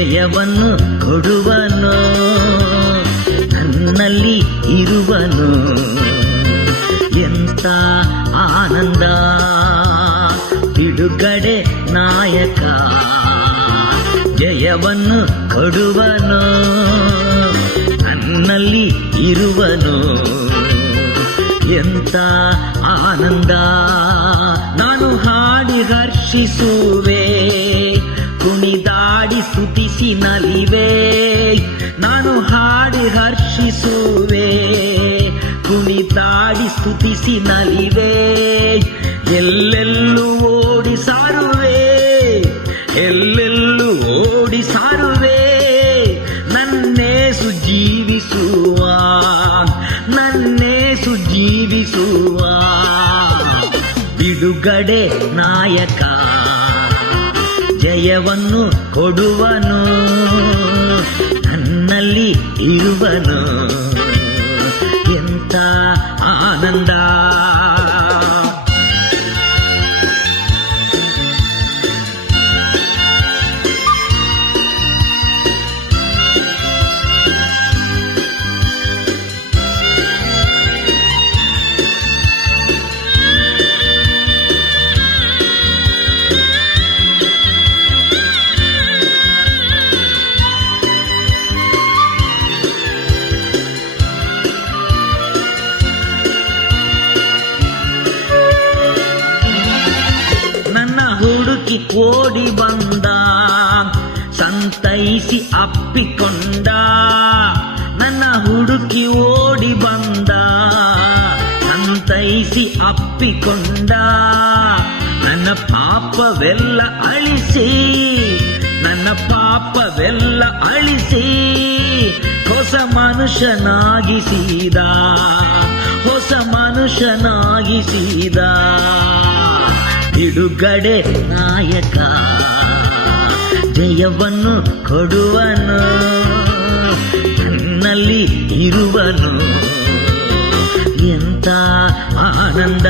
ಜಯವನ್ನು ಕೊಡುವನು, ನನ್ನಲ್ಲಿ ಇರುವನು. ಎಂತ ಆನಂದ, ಬಿಡುಗಡೆ ನಾಯಕ, ಜಯವನ್ನು ಕೊಡುವನು, ನನ್ನಲ್ಲಿ ಇರುವನು. ಎಂತ ಆನಂದ, ನಾನು ಹಾಡಿ ಹರ್ಷಿಸುವೆ, ಕುಣಿದಾಡಿ ಸ್ತುತಿಸಿ ನಲಿವೆ. ನಾನು ಹಾಡಿ ಹರ್ಷಿಸುವೆ, ಕುಣಿದಾಡಿ ಸ್ತುತಿಸಿ ನಲಿವೆ. ಎಲ್ಲೆಲ್ಲೂ ಓಡಿ ಸಾರುವೆ, ಎಲ್ಲೆಲ್ಲೂ ಓಡಿ ಸಾರುವೆ. ನನ್ನೇಸು ಜೀವಿಸುವ, ನನ್ನೇಸು ಜೀವಿಸುವ. ಬಿಡುಗಡೆ ನಾಯಕ, ಜಯವನ್ನು ಕೊಡುವನು, ನನ್ನಲ್ಲಿ ಇರುವನು. ಎಂತ ಆನಂದ. ಹುಡುಕಿ ಓಡಿ ಬಂದ, ಸಂತೈಸಿ ಅಪ್ಪಿಕೊಂಡ. ನನ್ನ ಹುಡುಕಿ ಓಡಿ ಬಂದ, ಸಂತೈಸಿ ಅಪ್ಪಿಕೊಂಡ. ನನ್ನ ಪಾಪವೆಲ್ಲ ಅಳಿಸಿ, ನನ್ನ ಪಾಪವೆಲ್ಲ ಅಳಿಸಿ, ಹೊಸ ಮನುಷ್ಯನಾಗಿಸಿದ, ಹೊಸ ಮನುಷ್ಯನಾಗಿಸಿದ. ಬಿಡುಗಡೆ ನಾಯಕ, ಜಯವನ್ನು ಕೊಡುವನು, ನನ್ನಲ್ಲಿ ಇರುವನು. ಎಂತ ಆನಂದ.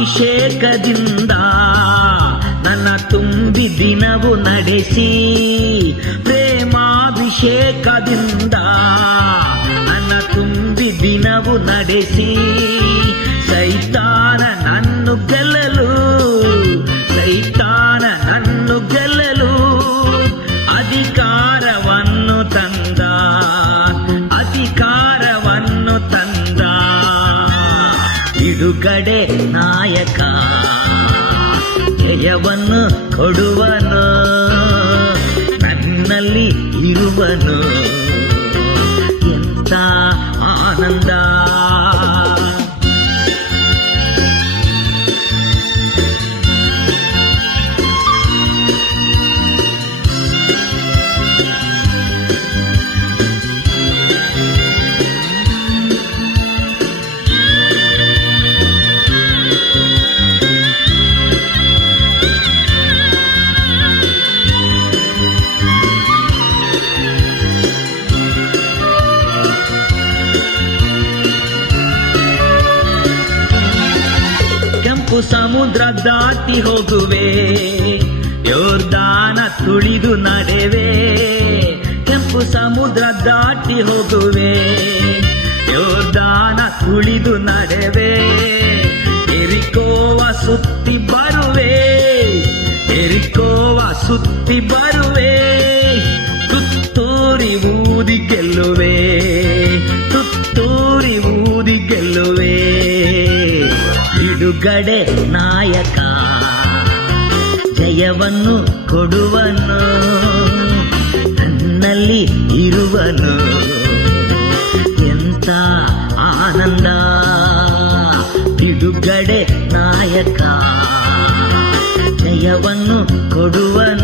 ಪ್ರೇಮಾಭಿಷೇಕದಿಂದ ನನ್ನ ತುಂಬಿ ದಿನವು ನಡೆಸಿ, ಪ್ರೇಮಾಭಿಷೇಕದಿಂದ ನನ್ನ ತುಂಬಿ ದಿನವು ನಡೆಸಿ. ಸೈತಾನ ನನ್ನು ಗೆಲ್ಲಲು, ಸೈತಾನ ನನ್ನು ಗೆಲ್ಲಲು ಅಧಿಕಾರವನ್ನು ತಂದ, ಅಧಿಕಾರವನ್ನು ತಂದ. ಬಿಡುಗಡೆ ನಾಯಕ, ಜಯವನ್ನು ಕೊಡುವನು, ನನ್ನಲ್ಲಿ ಇರುವನು. ಎಂತ ಆನಂದ. ಸಮುದ್ರ ದಾಟಿ ಹೋಗುವೆ, ಯೋರ್ದಾನ ತುಳಿದು ನಡೆವೆ. ಕೆಂಪು ಸಮುದ್ರ ದಾಟಿ ಹೋಗುವೆ, ಯೋರ್ದಾನ ತುಳಿದು ನಡೆವೆ. ಎರಿಕೋವ ಸುತ್ತಿ ಬರುವೆ, ಎರಿಕೋವ ಸುತ್ತಿ ಬರುವೆ. ತುತ್ತೂರಿ ಊದಿ ಗೆಲ್ಲುವೆ, ತುತ್ತೂರಿ ಊದಿ ಗೆಲ್ಲುವೆ. ಬಿಡುಗಡೆ ನಾಯಕ, ಜಯವನ್ನು ಕೊಡುವನು, ನನ್ನಲ್ಲಿ ಇರುವನು. ಎಂತ ಆನಂದ. ಬಿಡುಗಡೆ ನಾಯಕ, ಜಯವನ್ನು ಕೊಡುವನು.